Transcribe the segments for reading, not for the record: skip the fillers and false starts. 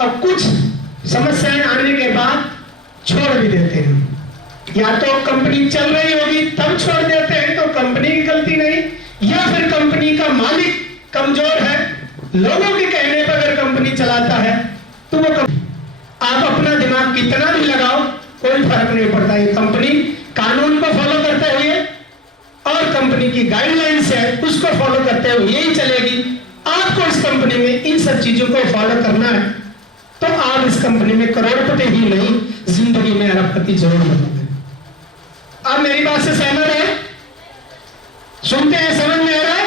अब कुछ समस्याएं आने के बाद छोड़ भी देते हैं। या तो कंपनी चल रही होगी तब छोड़ देते हैं, तो कंपनी की गलती नहीं, या फिर कंपनी का मालिक कमजोर है, लोगों के कहने पर अगर कंपनी चलाता है तो वो आप अपना दिमाग कितना भी लगाओ कोई फर्क नहीं पड़ता। ये कंपनी कानून को फॉलो करते हुए और कंपनी की गाइडलाइंस है उसको फॉलो करते हुए यही चलेगी। आपको इस कंपनी में इन सब चीजों को फॉलो करना है तो आप इस कंपनी में करोड़पति ही नहीं, जिंदगी में अरबपति जरूर बनोगे। आप मेरी बात से सहमत है? सुनते हैं, समझ में आ रहा है?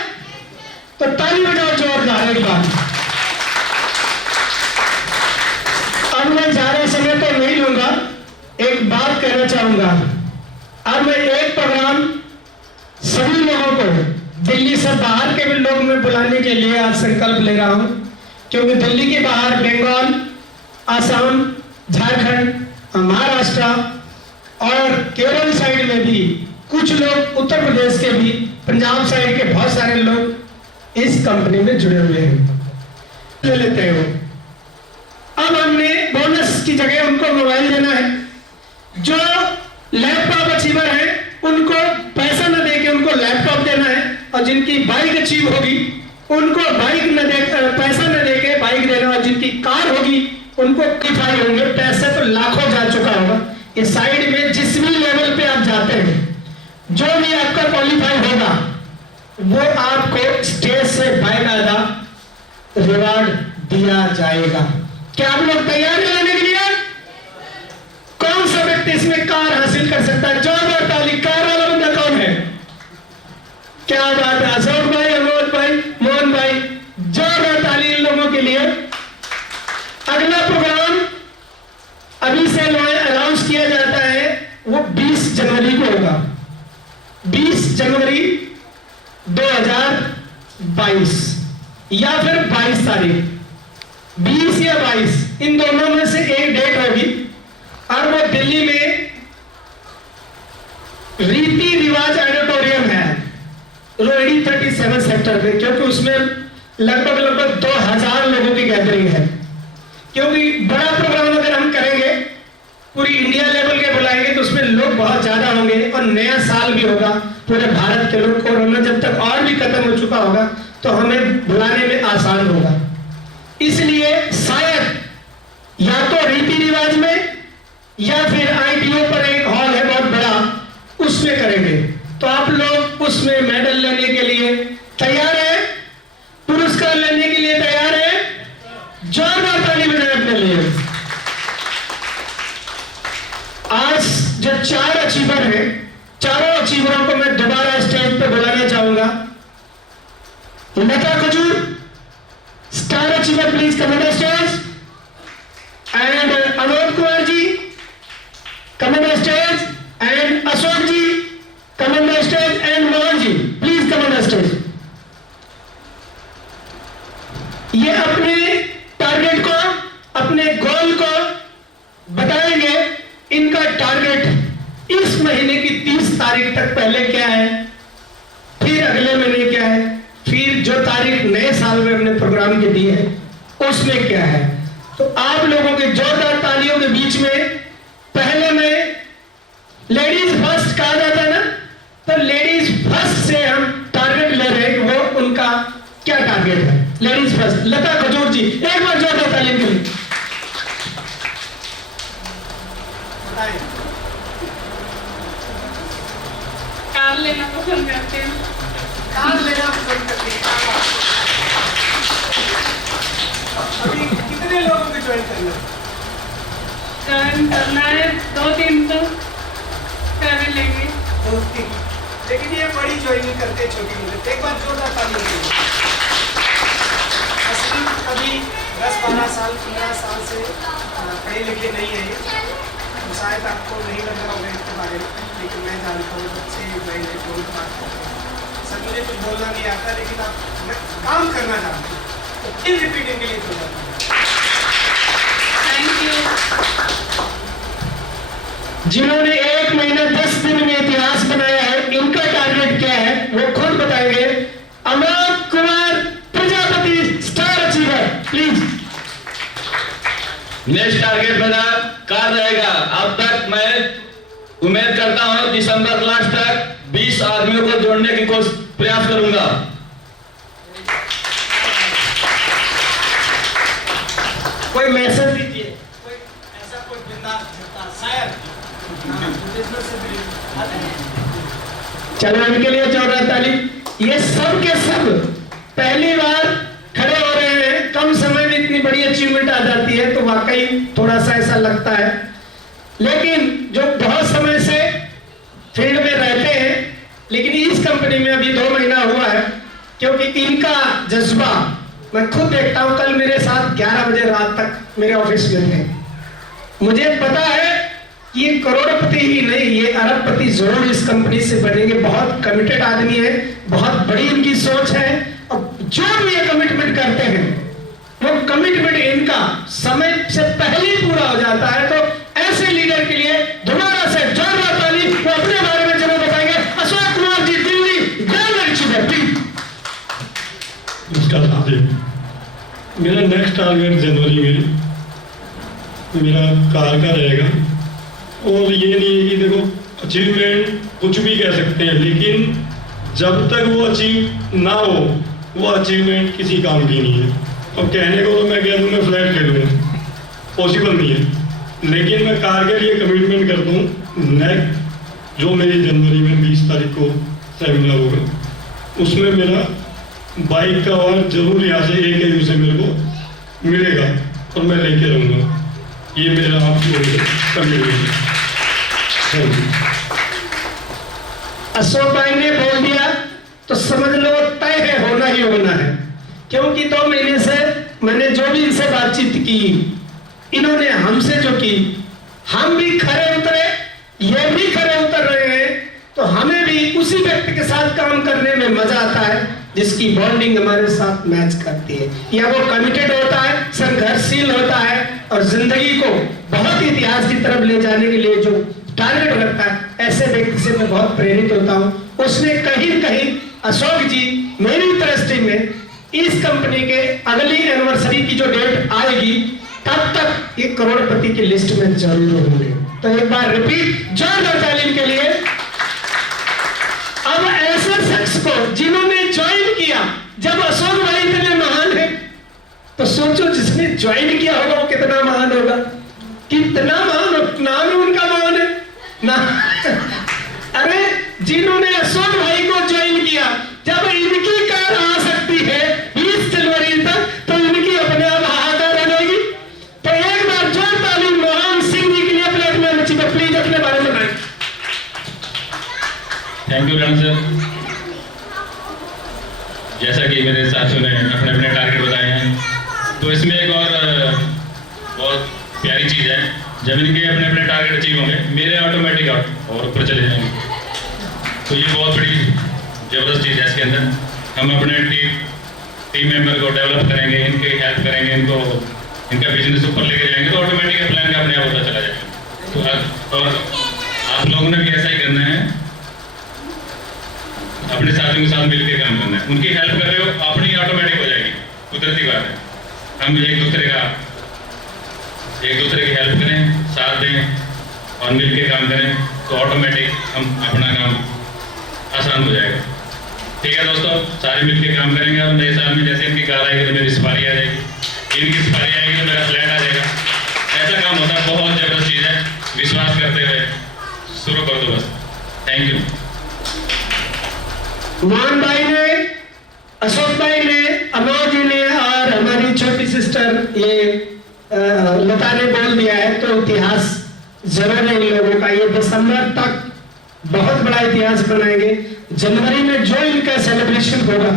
तो ताली बजाओ जोरदार एक बार। अब मैं ज्यादा समय तो नहीं लूंगा, एक बात कहना चाहूंगा। अब मैं एक प्रोग्राम सभी लोगों को, दिल्ली से बाहर के भी लोग मैं बुलाने के लिए आज संकल्प ले रहा हूं, क्योंकि दिल्ली के बाहर बंगाल, आसाम, झारखंड, महाराष्ट्र और केरल साइड में भी कुछ लोग, उत्तर प्रदेश के भी, पंजाब साइड के बहुत सारे लोग इस कंपनी में जुड़े हुए हैं, ले लेते हैं वो। अब हमने बोनस की जगह उनको मोबाइल देना है। जो लैपटॉप अचीवर है उनको पैसा न देके उनको लैपटॉप देना है, और जिनकी बाइक अचीव होगी उनको बाइक न दे, पैसा न देके बाइक देना, और जिनकी कार होगी उनको क्वालिफाई होंगे। पैसे तो लाखों जा चुका होगा। इस साइड में जिस भी लेवल पे आप जाते हैं, जो भी आपका क्वालिफाई होगा वो आपको स्टेज से बाकायदा रिवार्ड दिया जाएगा। क्या आप लोग तैयार हैं लेने के लिए? कौन सा व्यक्ति इसमें कार हासिल कर सकता है? जोरदार ताली। कार वाला बंदा कौन है? क्या बात है, अशोक भाई, अमोद भाई, मोहन भाई, जोरदार ताली इन लोगों के लिए। अगला प्रोग्राम अभी से अनाउंस किया जाता है, वो 20 जनवरी को होगा। 20 जनवरी 2022 या फिर 22 तारीख, 20 या 22 इन दोनों में से एक डेट होगी, और वो दिल्ली में रीति रिवाज ऑडिटोरियम है, रोहिणी 37 सेक्टर पे, क्योंकि उसमें लगभग 2000 लोगों की गैदरिंग है। क्योंकि बड़ा प्रोग्राम अगर हम करेंगे, पूरी इंडिया लेवल के बुलाएंगे तो उसमें लोग बहुत ज्यादा होंगे, और नया साल भी होगा पूरे भारत के लोग। कोरोना जब तक और भी खत्म हो चुका होगा तो हमें बुलाने में आसान होगा। इसलिए शायद या तो रीति रिवाज में या फिर आईटीओ पर एक हॉल है बहुत बड़ा, उसमें करेंगे। तो आप लोग उसमें मेडल लेने के लिए तैयार है? पुरस्कार लेने के लिए तैयार है? जोरदार ताली बजाएं अपने लिए। आज जो 4 अचीवर हैं, चारों अचीवरों को मैं दोबारा स्टेज पे बुलाना चाहूंगा। Lata Khajur, star achiever, please come on the stage. And Anod Kumar ji, come on the stage. And Ashok ji, come on the stage. And Mohan ji, please come on the stage. ये अपने टारगेट को, अपने गोल को बताएंगे। इनका टारगेट इस महीने की 30 तारीख तक पहले क्या है, फिर अगले महीने क्या है, फिर जो तारीख नए साल में हमने प्रोग्राम के दी है उसमें क्या है। तो आप लोगों के जोरदार तालियों के बीच में पहले में लेडीज फर्स्ट कहा जाता है ना, तो लेडीज फर्स्ट से हम टारगेट ले रहे हैं कि वो उनका क्या टारगेट है। लेडीज फर्स्ट, लता खजूर जी, एक बार जोरदार ताली के लिए। कार लेना पसंद करते हैं। कार लेना पसंद करते हैं। अभी कितने लोगों को ज्वाइन करना है? ज्वाइन करना है 2-3 तो कर लेंगे। 2-3, लेकिन ये बड़ी ज्वाइनिंग करते हैं, छोटी नहीं। एक बार जोरदार ताली के लिए। असली कभी 10-12 साल 15 साल से पढ़े लिखे नहीं है, तो शायद आपको नहीं लग रहा होगा इसके बारे में, लेकिन मैं जानता हूँ बच्चे ज्वाइन है, बहुत बात करते हैं। सर मुझे कुछ बोलना नहीं आता, लेकिन आप मैं काम करना चाहता हूँ, तो फिर रिपीटिंग के लिए तो जाता हूँ। Thank you. जिन्होंने 1 महीना 10 दिन में इतिहास बनाया है, इनका टारगेट क्या है वो खुद बताएंगे। Amod Kumar Prajapati, star achiever, please. Next target मेरा कार रहेगा। अब तक मैं उम्मीद करता हूं दिसंबर लास्ट तक 20 आदमियों को जोड़ने की प्रयास करूंगा। कोई मैसेज दीजिए। कोई ऐसा कोई बंदा होता शायद बिजनेस से चलो इनके लिए जोरदार ताली। ये सब के सब पहली बार खड़े हो रहे हैं, कम समय में इतनी बड़ी अचीवमेंट आ जाती है तो वाकई थोड़ा सा ऐसा लगता है। लेकिन जो बहुत समय से फील्ड में रहते हैं, लेकिन इस कंपनी में अभी 2 महीना हुआ है, क्योंकि इनका जज्बा मैं खुद देखता हूं। कल मेरे साथ 11 बजे रात तक मेरे ऑफिस में थे। मुझे पता है कि ये करोड़पति ही नहीं, ये अरबपति जरूर इस कंपनी से बनेंगे। बहुत कमिटेड आदमी है, बहुत बड़ी इनकी सोच है, और जो भी ये कमिटमेंट करते हैं वो कमिटमेंट इनका समय से पहले ही पूरा हो जाता है। तो ऐसे लीडर के लिए दोबारा से जोरदार ताली। वो अपने बारे में जरूर बताएंगे। Ashok Kumar ji, Delhi grand achiever, please. नमस्कार साहब, मेरा नेक्स्ट टारगेट जनवरी में मेरा कार का रहेगा। और ये नहीं है कि देखो अचीवमेंट कुछ भी कह सकते हैं, लेकिन जब तक वो अचीव ना हो वो अचीवमेंट किसी काम की नहीं है। अब कहने को तो मैं कह दूँ मैं फ्लैट ले लूँगा, पॉसिबल नहीं है, लेकिन मैं कार के लिए कमिटमेंट कर दूँ। नेक्स्ट जो मेरी जनवरी में 20 तारीख को सेमिनार होगा, उसमें मेरा बाइक का और जरूर यहाँ से एक ही से मेरे को मिलेगा और मैं लेके रहूँगा। ये मेरा आपको कमिटमेंट है। अशोक भाई ने बोल दिया तो समझ लो तय है, होना ही होना है। क्योंकि 2 महीने से मैंने जो भी इनसे बातचीत की, इन्होंने हमसे जो की, हम भी खरे उतरे, ये भी खरे उतर रहे हैं। तो हमें भी उसी व्यक्ति के साथ काम करने में मजा आता है जिसकी बॉन्डिंग हमारे साथ मैच करती है, या वो कमिटेड होता है, संघर्षशील होता है, और जिंदगी को बहुत इतिहास की तरफ ले जाने के लिए जो टारगेट रखता है, ऐसे व्यक्ति से मैं बहुत प्रेरित होता हूं। उसने कहीं कहीं अशोक जी मेरी दृष्टि में इस कंपनी के अगली एनिवर्सरी की जो डेट आएगी तब तक ये करोड़पति की लिस्ट में जरूर होंगे। तो एक बार रिपीट, जोरदार ताली के लिए। अब ऐसे शख्स को जिन्होंने ज्वाइन किया, जब अशोक भाई इतने महान है तो सोचो जिसने ज्वाइन किया होगा वो कितना महान होगा, कितना महान हो, नाम ही उनका महान है ना। अरे जिन्होंने अशोक भाई को ज्वाइन किया, जब इनकी कार आ सकती है 20 जनवरी तक, तो इनकी अपने आप हाहाकार हो जाएगी। तो एक बार जोर ताली मोहन सिंह जी के लिए अपने अपने बच्ची को प्लीज अपने बारे में बताएं। Thank you Rann sir. जैसा कि मेरे साथियों ने अपने अपने टारगेट बताए हैं, तो इसमें एक और बहुत प्यारी चीज़ है, जब इनके अपने अपने टारगेट अचीव होंगे, मेरे ऑटोमेटिक और ऊपर चले जाएंगे। तो ये बहुत बड़ी ज़बरदस्त चीज़ है। इसके अंदर हम अपने टीम मेंबर को डेवलप करेंगे, इनके हेल्प करेंगे, इनको इनका बिजनेस ऊपर लेके जाएंगे, तो ऑटोमेटिक प्लान का अपने आप होता चला जाएगा। तो और आप लोगों ने भी ऐसा ही करना है, अपने साथियों के साथ मिलकर काम करना है। उनकी हेल्प कर रहे हो, अपनी ऑटोमेटिक हो जाएगी, कुदरती बात है। हम एक दूसरे की हेल्प करें, साथ दें और मिलकर काम करें, तो ऑटोमेटिक हम अपना काम आसान हो जाएगा। ठीक है दोस्तों, सारे मिलकर काम करेंगे और नए साल में जैसे इनकी कार आएगी तो मेरी सफारी आ जाएगी, इनकी सफारी आएगी तो मेरा फ्लैट आ जाएगा। ऐसा काम होता है, बहुत जबरदस्त चीज़ है। विश्वास करते हुए शुरू कर दो बस। Thank you. मोहन भाई ने, अशोक भाई ने, अमोल जी ने और हमारी छोटी सिस्टर ये लता ने बोल दिया है, तो इतिहास जरूर है इन लोगों का। ये दिसंबर तक बहुत बड़ा इतिहास बनाएंगे। जनवरी में जो इनका सेलिब्रेशन होगा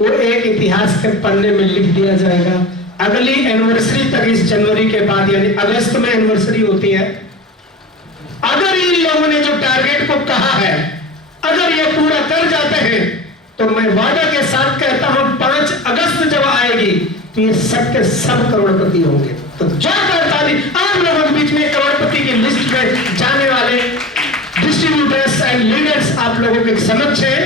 वो एक इतिहास के पन्ने में लिख दिया जाएगा। अगली एनिवर्सरी तक, इस जनवरी के बाद यानी अगस्त में एनिवर्सरी होती है, अगर इन लोगों ने जो टारगेट को कहा है अगर ये पूरा कर जाते हैं तो मैं वादा के साथ कहता हूं 5 अगस्त जब आएगी तो ये सब के सब करोड़पति होंगे। तो जोरदार ताली आप लोगों के बीच में करोड़पति की लिस्ट में जाने वाले डिस्ट्रीब्यूटर्स एंड लीडर्स आप लोगों के समक्ष है।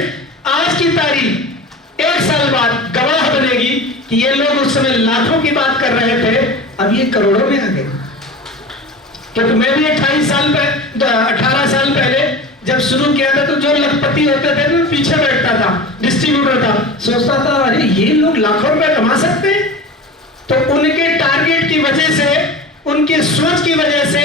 आज की तारीख 1 साल बाद गवाह बनेगी कि कि ये लोग उस समय लाखों की बात कर रहे थे, अब ये करोड़ों में आ गए। क्योंकि मैं भी 18 साल पहले जब शुरू किया था तो जो लखपति होते थे मैं पीछे बैठता था, डिस्ट्रीब्यूटर था, सोचता था अरे ये लोग लाखों रुपए कमा सकते हैं। तो उनके टारगेट की वजह से, उनकी सोच की वजह से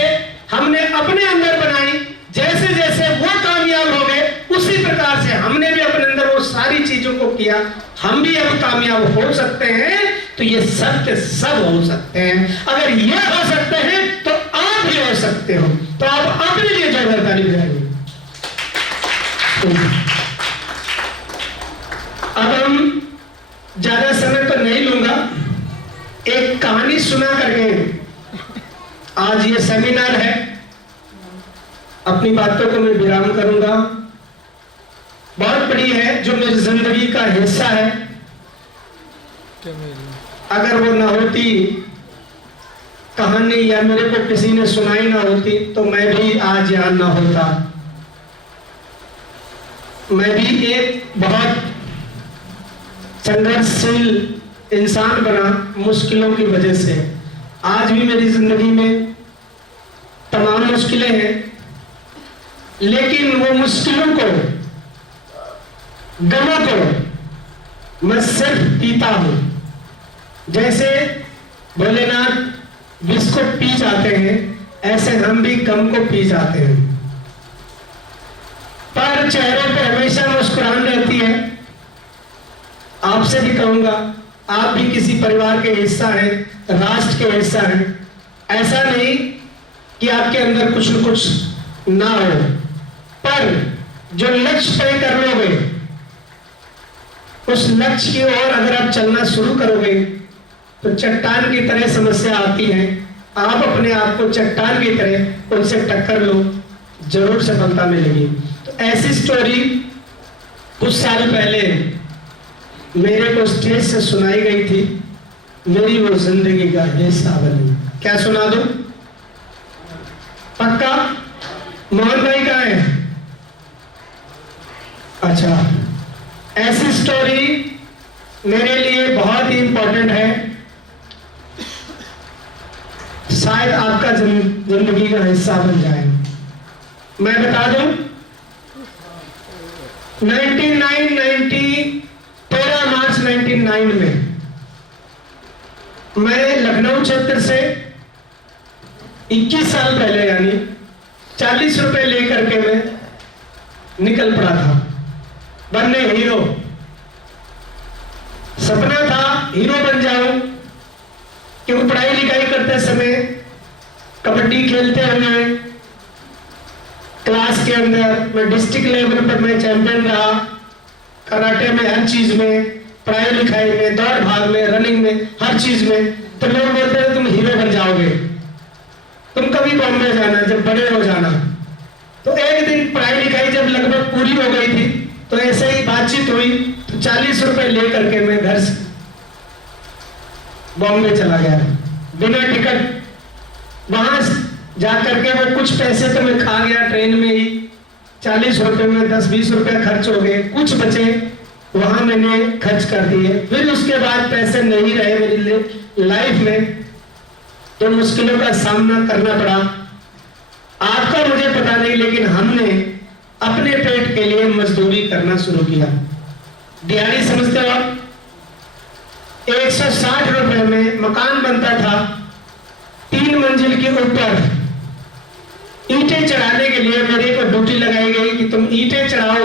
हमने अपने अंदर बनाई, जैसे जैसे वो कामयाब हो गए उसी प्रकार से हमने भी अपने अंदर वो सारी चीजों को किया। हम भी अब कामयाब हो सकते हैं, तो ये सब के सब हो सकते हैं। अगर ये हो सकते हैं तो आप भी हो सकते हो। तो आप अपने लिए जोरदार ताली बजाइए। अब हम ज्यादा समय तो नहीं लूंगा, एक कहानी सुना करके आज ये सेमिनार है, अपनी बातों को मैं विराम करूंगा। बहुत बड़ी है, जो मेरी जिंदगी का हिस्सा है। अगर वो ना होती कहानी या मेरे को किसी ने सुनाई ना होती तो मैं भी आज यहाँ ना होता। मैं भी एक बहुत संघर्षशील इंसान बना मुश्किलों की वजह से। आज भी मेरी जिंदगी में तमाम मुश्किलें हैं, लेकिन वो मुश्किलों को, गमों को मैं सिर्फ पीता हूं। जैसे भोलेनाथ विष को पी जाते हैं, ऐसे हम भी गम को पी जाते हैं। पर चेहरों पर हमेशा मुस्कुराहट रहती है। आपसे भी कहूंगा, आप भी किसी परिवार के हिस्सा हैं, राष्ट्र के हिस्सा हैं। ऐसा नहीं कि आपके अंदर कुछ न कुछ ना हो, पर जो लक्ष्य तय कर लोगे, उस लक्ष्य की ओर अगर आप चलना शुरू करोगे तो चट्टान की तरह समस्या आती है, आप अपने आप को चट्टान की तरह उनसे टक्कर लो, जरूर सफलता मिलेगी। तो ऐसी स्टोरी कुछ साल पहले मेरे को स्टेज से सुनाई गई थी, मेरी वो जिंदगी का हिस्सा बनी। क्या सुना दूं? पक्का? मोहन भाई कहाँ है? अच्छा, ऐसी स्टोरी मेरे लिए बहुत ही इंपॉर्टेंट है, शायद आपका जिंदगी का हिस्सा बन जाए। मैं बता दूं, 13 मार्च 1999 में मैं लखनऊ क्षेत्र से 21 साल पहले, यानी 40 रुपए लेकर के मैं निकल पड़ा था बनने हीरो। सपना था हीरो बन जाऊं, क्योंकि पढ़ाई लिखाई करते समय, कबड्डी खेलते हुए क्लास के अंदर मैं डिस्ट्रिक्ट लेवल पर मैं चैंपियन रहा, कराटे में, हर चीज में, पढ़ाई लिखाई में, दौड़ भाग में, रनिंग में, हर चीज में। तो लोग बोलते हैं तुम हीरो बन जाओगे, तुम कभी बॉम्बे जाना जब बड़े हो जाना। तो एक दिन पढ़ाई लिखाई जब लगभग पूरी हो गई थी, तो ऐसे ही बातचीत हुई, तो 40 रुपए लेकर के मैं घर से बॉम्बे चला गया बिना टिकट। वहां जाकर के वो कुछ पैसे तो मैं खा गया ट्रेन में ही, 40 रुपए में 10-20 रुपए खर्च हो गए, कुछ बचे वहां मैंने खर्च कर दिए। फिर उसके बाद पैसे नहीं रहे मेरी लाइफ में, तो मुश्किलों का सामना करना पड़ा। आपका मुझे पता नहीं, लेकिन हमने अपने पेट के लिए मजदूरी करना शुरू किया। दिहाड़ी समझते हो आप? 160 रुपए में मकान बनता था, 3 मंजिल के ऊपर। ईंटें चढ़ाने के लिए मेरे को ड्यूटी लगाई गई कि तुम ईंटें चढ़ाओ।